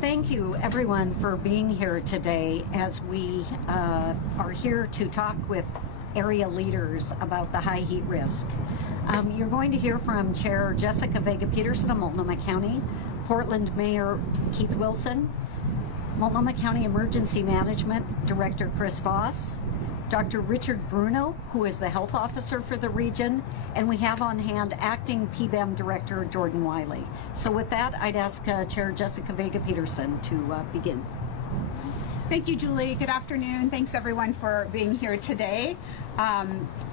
Thank you, everyone, for being here today as we are here to talk with area leaders about the high heat risk. You're going to hear from Chair Jessica Vega-Peterson of Multnomah County, Portland Mayor Keith Wilson, Multnomah County Emergency Management Director Chris Voss, Dr. Richard Bruno, who is the health officer for the region, and we have on hand acting PBEM Director Jordan Wiley. So with that, I'd ask Chair Jessica Vega-Peterson to begin. Thank you, Julie. Good afternoon. Thanks everyone for being here today.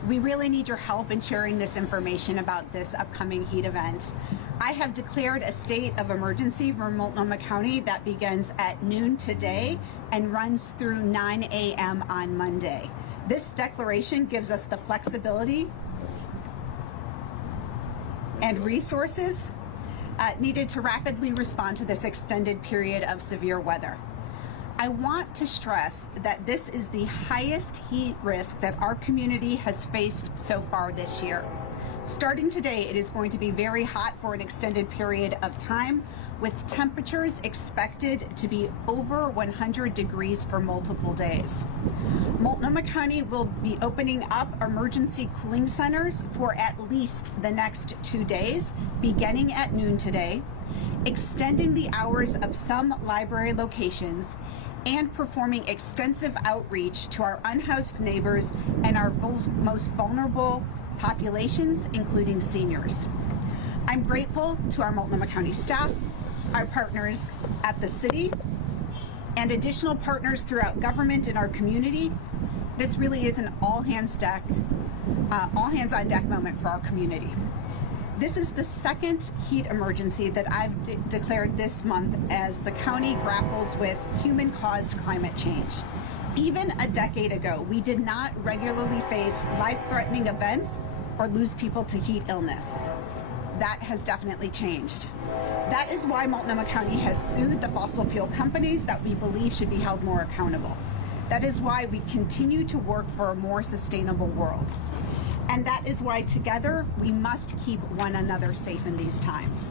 We really need your help in sharing this information about this upcoming heat event. I have declared a state of emergency for Multnomah County that begins at noon today and runs through 9 a.m. on Monday. This declaration gives us the flexibility and resources needed to rapidly respond to this extended period of severe weather. I want to stress that this is the highest heat risk that our community has faced so far this year. Starting today, it is going to be very hot for an extended period of time, with temperatures expected to be over 100 degrees for multiple days. Multnomah County will be opening up emergency cooling centers for at least the next 2 days, beginning at noon today, extending the hours of some library locations, and performing extensive outreach to our unhoused neighbors and our most vulnerable populations, including seniors. I'm grateful to our Multnomah County staff, our partners at the city, and additional partners throughout government and our community. This really is an all hands on deck moment for our community. This is the second heat emergency that I've declared this month as the county grapples with human-caused climate change. Even a decade ago, we did not regularly face life-threatening events or lose people to heat illness. That has definitely changed. That is why Multnomah County has sued the fossil fuel companies that we believe should be held more accountable. That is why we continue to work for a more sustainable world. And that is why together we must keep one another safe in these times.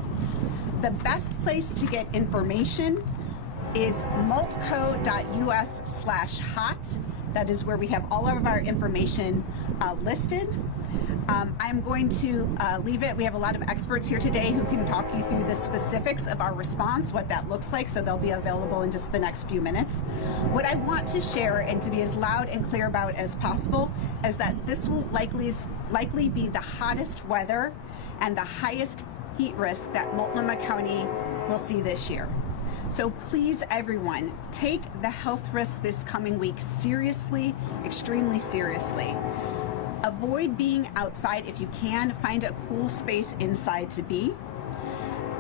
The best place to get information is multco.us/hot. That is where we have all of our information listed. I'm going to leave it. We have a lot of experts here today who can talk you through the specifics of our response, what that looks like, so they'll be available in just the next few minutes. What I want to share and to be as loud and clear about as possible is that this will likely be the hottest weather and the highest heat risk that Multnomah County will see this year. So please, everyone, take the health risks this coming week seriously, extremely seriously. Avoid being outside if you can. Find a cool space inside to be.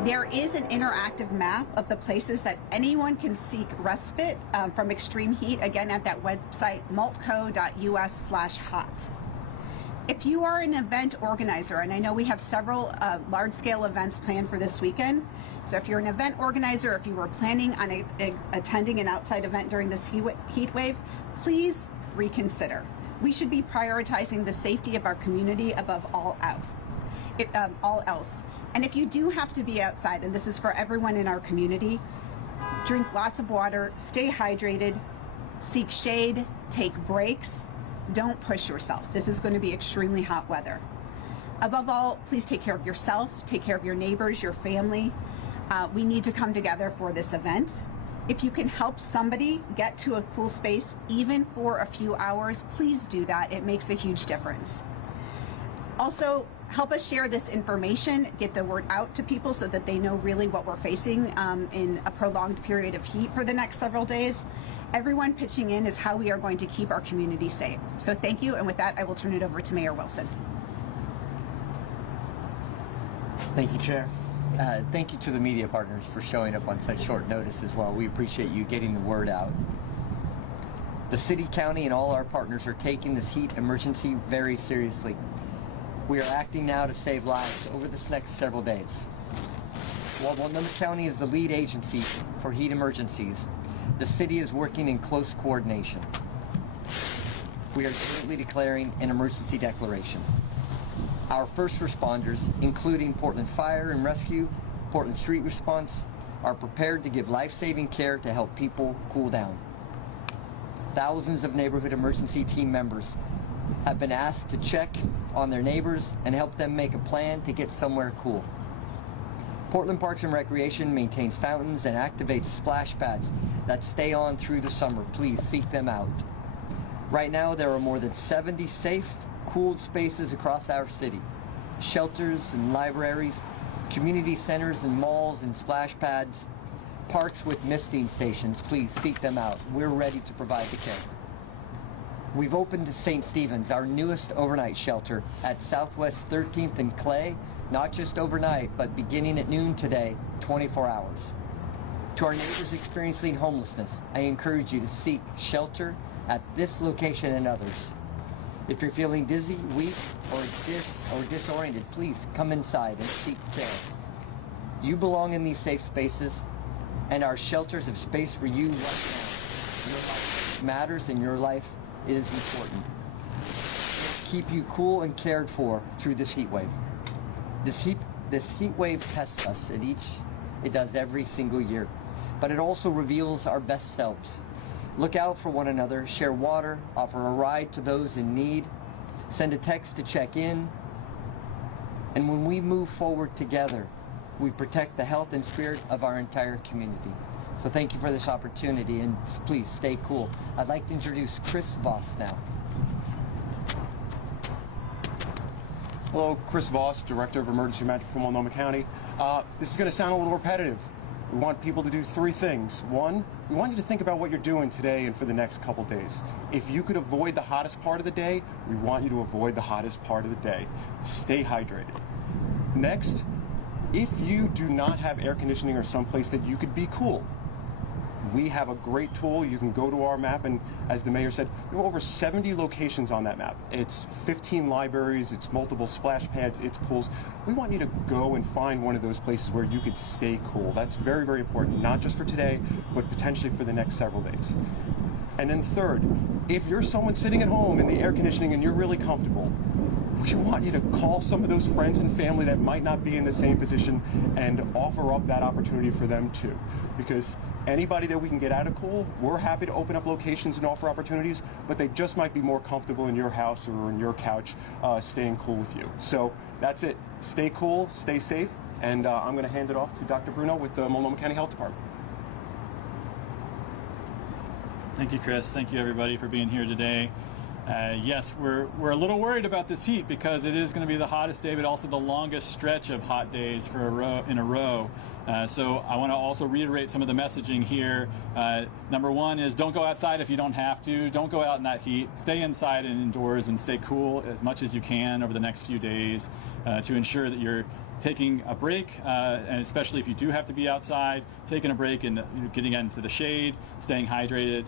There is an interactive map of the places that anyone can seek respite from extreme heat, again at that website, multco.us/hot. If you are an event organizer, and I know we have several large-scale events planned for this weekend, so if you're an event organizer, if you were planning on attending an outside event during this heat wave, please reconsider. We should be prioritizing the safety of our community above all else. And if you do have to be outside, and this is for everyone in our community, drink lots of water, stay hydrated, seek shade, take breaks. Don't push yourself. This is going to be extremely hot weather. Above all, please take care of yourself, take care of your neighbors, your family. We need to come together for this event. If you can help somebody get to a cool space, even for a few hours, please do that. It makes a huge difference. Also, help us share this information, get the word out to people so that they know really what we're facing in a prolonged period of heat for the next several days. Everyone pitching in is how we are going to keep our community safe. So thank you, and with that, I will turn it over to Mayor Wilson. Thank you, Chair. Thank you to the media partners for showing up on such short notice as well. We appreciate you getting the word out. The city, county, and all our partners are taking this heat emergency very seriously. We are acting now to save lives over this next several days. While Multnomah County is the lead agency for heat emergencies, the city is working in close coordination. We are jointly declaring an emergency declaration. Our first responders, including Portland Fire and Rescue, Portland Street Response, are prepared to give life-saving care to help people cool down. Thousands of neighborhood emergency team members have been asked to check on their neighbors and help them make a plan to get somewhere cool. Portland Parks and Recreation maintains fountains and activates splash pads that stay on through the summer. Please seek them out. Right now, there are more than 70 safe, cooled spaces across our city. Shelters and libraries, community centers and malls and splash pads, parks with misting stations. Please seek them out. We're ready to provide the care. We've opened St. Stephen's, our newest overnight shelter at Southwest 13th and Clay, not just overnight, but beginning at noon today, 24 hours. To our neighbors experiencing homelessness, I encourage you to seek shelter at this location and others. If you're feeling dizzy, weak, or disoriented, please come inside and seek care. You belong in these safe spaces, and our shelters have space for you right now. Your life matters, and your life is important. Keep you cool and cared for through this heat wave. This heat wave tests us. It does every single year, but it also reveals our best selves. Look out for one another, share water, offer a ride to those in need, send a text to check in, and when we move forward together, we protect the health and spirit of our entire community. So thank you for this opportunity, and please stay cool. I'd like to introduce Chris Voss now. Hello, Chris Voss, Director of Emergency Management for Multnomah County. This is going to sound a little repetitive. We want people to do three things. One, we want you to think about what you're doing today and for the next couple days. If you could avoid the hottest part of the day, we want you to avoid the hottest part of the day. Stay hydrated. Next, if you do not have air conditioning or someplace that you could be cool, we have a great tool. You can go to our map, and as the mayor said, we have over 70 locations on that map. It's 15 libraries, it's multiple splash pads, it's pools. We want you to go and find one of those places where you could stay cool. That's very, very important, not just for today, but potentially for the next several days. And then third, if you're someone sitting at home in the air conditioning and you're really comfortable, we want you to call some of those friends and family that might not be in the same position and offer up that opportunity for them too. Because anybody that we can get out of cool, we're happy to open up locations and offer opportunities, but they just might be more comfortable in your house or in your couch staying cool with you. So that's it. Stay cool, stay safe, and I'm going to hand it off to Dr. Bruno with the Multnomah County Health Department. Thank you, Chris. Thank you, everybody, for being here today. Yes, we're a little worried about this heat because it is going to be the hottest day, but also the longest stretch of hot days in a row. So I want to also reiterate some of the messaging here. Number one is don't go outside if you don't have to. Don't go out in that heat. Stay inside and indoors and stay cool as much as you can over the next few days to ensure that you're taking a break, and especially if you do have to be outside, taking a break and getting into the shade, staying hydrated.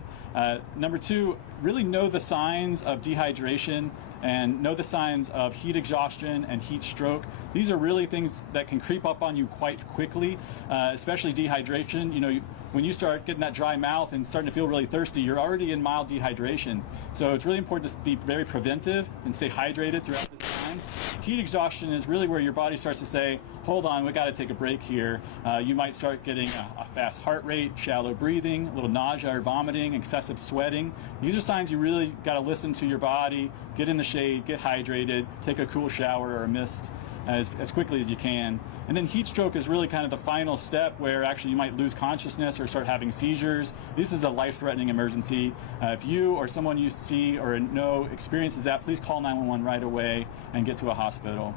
Number two, really know the signs of dehydration and know the signs of heat exhaustion and heat stroke. These are really things that can creep up on you quite quickly, especially dehydration. You know, when you start getting that dry mouth and starting to feel really thirsty, you're already in mild dehydration. So it's really important to be very preventive and stay hydrated throughout this time. Heat exhaustion is really where your body starts to say, hold on, we got to take a break here. You might start getting a fast heart rate, shallow breathing, a little nausea or vomiting, excessive sweating. These are signs you really got to listen to your body, get in the shade, get hydrated, take a cool shower or a mist as quickly as you can. And then heat stroke is really kind of the final step where actually you might lose consciousness or start having seizures. This is a life-threatening emergency. If you or someone you see or know experiences that, please call 911 right away and get to a hospital.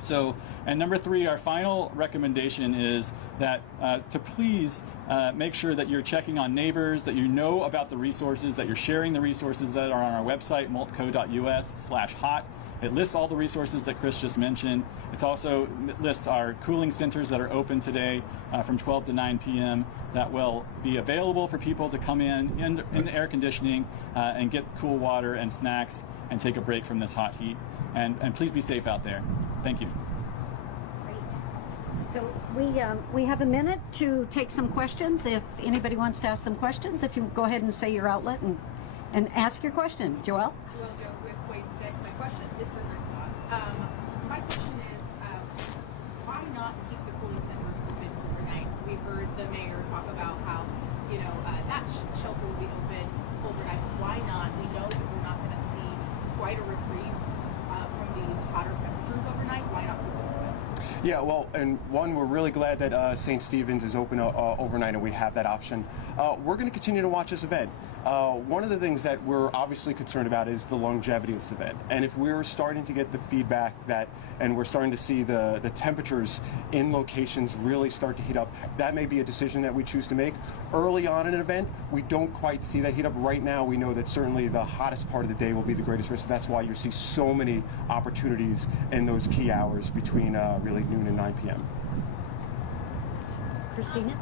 So, and number three, our final recommendation is that to please make sure that you're checking on neighbors, that you know about the resources, that you're sharing the resources that are on our website, multco.us/hot. It lists all the resources that Chris just mentioned. It also lists our cooling centers that are open today from 12 to 9 p.m. that will be available for people to come in the air conditioning and get cool water and snacks and take a break from this hot heat. And please be safe out there. Thank you. Great. So we have a minute to take some questions. If anybody wants to ask some questions, if you go ahead and say your outlet and ask your question. Joelle? With Wade 6, my question is for Chris Voss. My question is, why not keep the cooling centers open overnight? We heard the mayor talk about how, that shelter will be open overnight. Why not? We know that we're not going to see quite a reprieve from these hotter temperatures overnight. Why not? Yeah, well, and one, we're really glad that St. Stephen's is open overnight and we have that option. We're going to continue to watch this event. One of the things that we're obviously concerned about is the longevity of this event. And if we're starting to get the feedback and we're starting to see the temperatures in locations really start to heat up, that may be a decision that we choose to make. Early on in an event, we don't quite see that heat up. Right now, we know that certainly the hottest part of the day will be the greatest risk. That's why you see so many opportunities in those key hours between really noon and 9 p.m. Christina?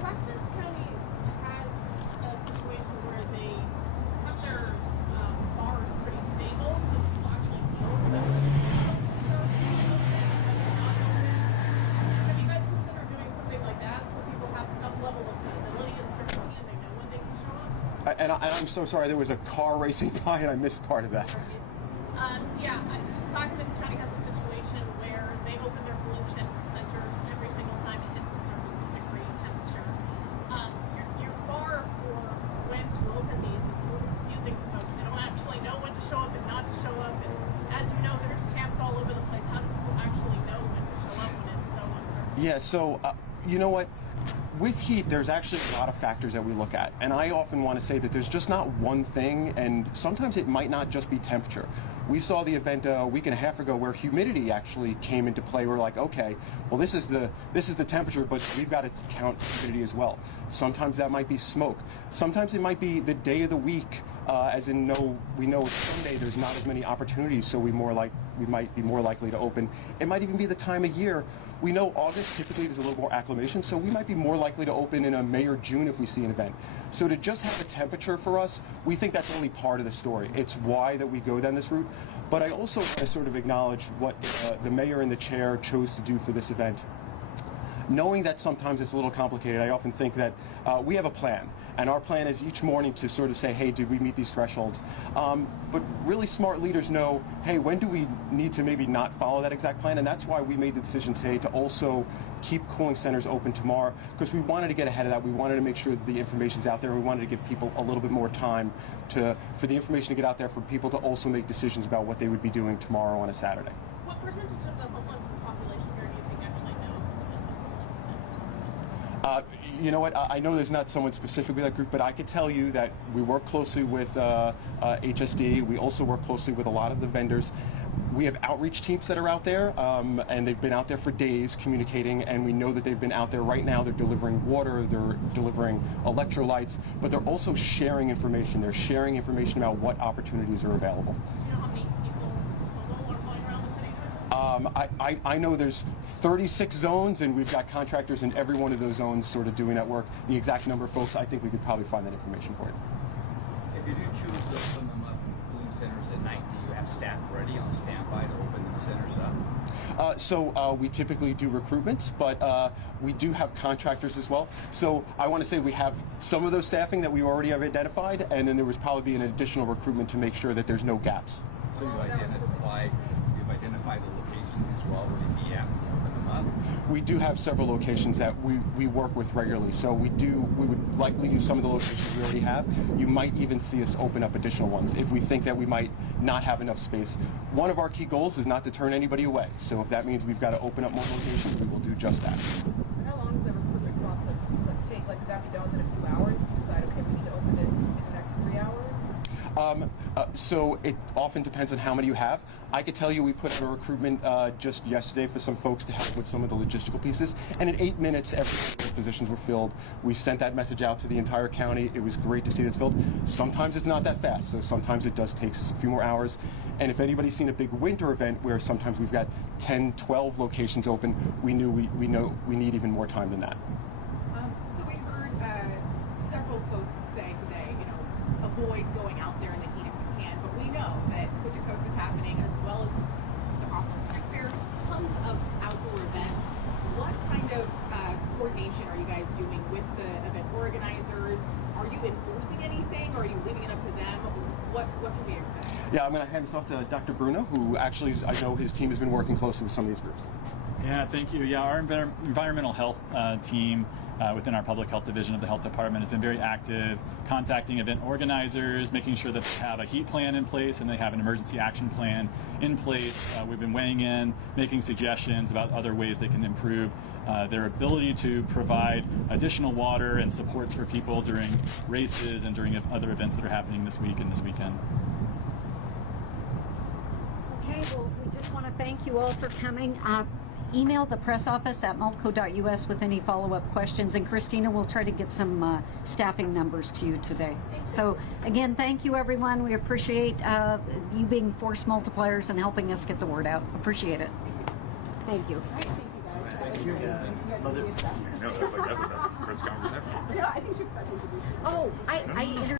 Clackamas County has a situation where they have their bars pretty stable, so people actually know that have you guys considered doing something like that so people have some level of stability and certainty and they know when they can show up? And I'm so sorry, there was a car racing by and I missed part of that. Clackamas County has a situation where they open their pollution centers every single time it hits a certain degree temperature. Your bar for when to open these is a little confusing to folks. They don't actually know when to show up and not to show up. And as you know, there's camps all over the place. How do people actually know when to show up when it's so uncertain? Yeah, so you know what? With heat, there's actually a lot of factors that we look at. And I often want to say that there's just not one thing, and sometimes it might not just be temperature. We saw the event a week and a half ago where humidity actually came into play. We're like, okay, well this is the temperature, but we've got to count humidity as well. Sometimes that might be smoke. Sometimes it might be the day of the week, as in we know Sunday there's not as many opportunities, so we might be more likely to open. It might even be the time of year. We know August typically there's a little more acclimation, so we might be more likely to open in May or June if we see an event. So to just have a temperature for us, we think that's only part of the story. It's why that we go down this route. But I also want to sort of acknowledge what the mayor and the chair chose to do for this event. Knowing that sometimes it's a little complicated, I often think that we have a plan. And our plan is each morning to sort of say, hey, did we meet these thresholds? But really smart leaders know, hey, when do we need to maybe not follow that exact plan? And that's why we made the decision today to also keep cooling centers open tomorrow, because we wanted to get ahead of that. We wanted to make sure that the information's out there, and we wanted to give people a little bit more time for the information to get out there, for people to also make decisions about what they would be doing tomorrow on a Saturday. What percentage of the homeless population here do you think actually knows about the homeless centers? You know what? I know there's not someone specifically that group, but I could tell you that we work closely with HSD. We also work closely with a lot of the vendors. We have outreach teams that are out there, and they've been out there for days communicating, and we know that they've been out there right now. They're delivering water, they're delivering electrolytes, but they're also sharing information. They're sharing information about what opportunities are available. Do you know how many people total are going around the city? I know there's 36 zones, and we've got contractors in every one of those zones sort of doing that work. The exact number of folks, I think we could probably find that information for you. If you do choose to open them up cooling centers at night, do you have staff ready on standby to open the centers up? So we typically do recruitments, but we do have contractors as well. So I want to say we have some of those staffing that we already have identified, and then there was probably an additional recruitment to make sure that there's no gaps. So you've identified the locations as well where you'd be at when you open them up? We do have several locations that we work with regularly, so we would likely use some of the locations we already have. You might even see us open up additional ones if we think that we might not have enough space. One of our key goals is not to turn anybody away, so if that means we've got to open up more locations, we will do just that. And how long does the recruitment process take? Like, does that be done within a few hours? You decide, okay, we need to open this in the next 3 hours? So it often depends on how many you have. I could tell you we put out a recruitment just yesterday for some folks to help with some of the logistical pieces, and in 8 minutes, every one of those positions were filled. We sent that message out to the entire county. It was great to see that's filled. Sometimes it's not that fast, so sometimes it does take us a few more hours. And if anybody's seen a big winter event where sometimes we've got 10, 12 locations open, we know we need even more time than that. So we heard several folks say today, avoid going out there in the heat if you can. But we know that Coast to Coast is happening, as well as the Hawthorne Tech Fair, tons of outdoor events. What kind of coordination are you guys doing with the event organizers? Are you enforcing anything, or are you leaving it up to them? What can we expect? Yeah, I'm going to hand this off to Dr. Bruno, who actually, I know his team has been working closely with some of these groups. Yeah, thank you. Yeah, our environmental health team within our public health division of the health department has been very active, contacting event organizers, making sure that they have a heat plan in place and they have an emergency action plan in place. We've been weighing in, making suggestions about other ways they can improve their ability to provide additional water and supports for people during races and during other events that are happening this week and this weekend. Okay, well, we just want to thank you all for coming. Email the press office at multco.us with any follow-up questions, and Christina will try to get some staffing numbers to you today. So again, thank you everyone. We appreciate you being force multipliers and helping us get the word out. Appreciate it. Thank you. Thank you guys. No, that's the best press conference ever. Yeah, I think she. Oh, I